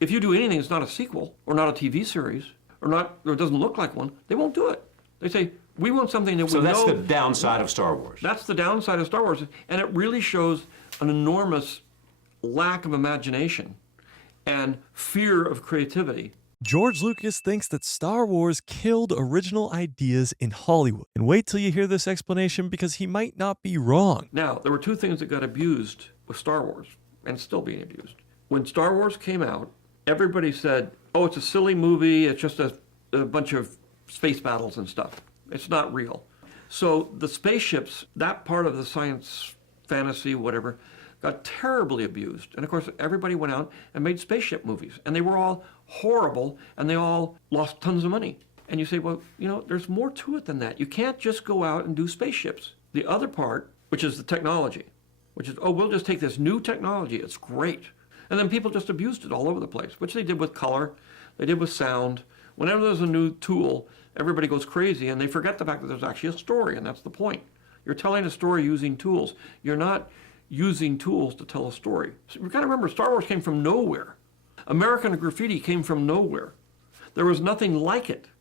if you do anything that's not a sequel or not a TV series or it doesn't look like one, they won't do it. They say, we want something that we know. So that's the downside of Star Wars. That's the downside of Star Wars. And it really shows an enormous lack of imagination and fear of creativity. George Lucas thinks that Star Wars killed original ideas in Hollywood. And wait till you hear this explanation because he might not be wrong. Now, there were two things that got abused with Star Wars, and it's still being abused. When Star Wars came out, everybody said, oh, it's a silly movie, it's just a bunch of space battles and stuff. It's not real. So the spaceships, that part of the science fantasy, whatever, got terribly abused. And of course, everybody went out and made spaceship movies. And they were all horrible, and they all lost tons of money. And you say, well, you know, there's more to it than that. You can't just go out and do spaceships. The other part, which is the technology, which is, oh, we'll just take this new technology, it's great. And then people just abused it all over the place, which they did with color, they did with sound. Whenever there's a new tool, everybody goes crazy, and they forget the fact that there's actually a story, and that's the point. You're telling a story using tools. You're not using tools to tell a story. So you've got to remember, Star Wars came from nowhere. American Graffiti came from nowhere. There was nothing like it.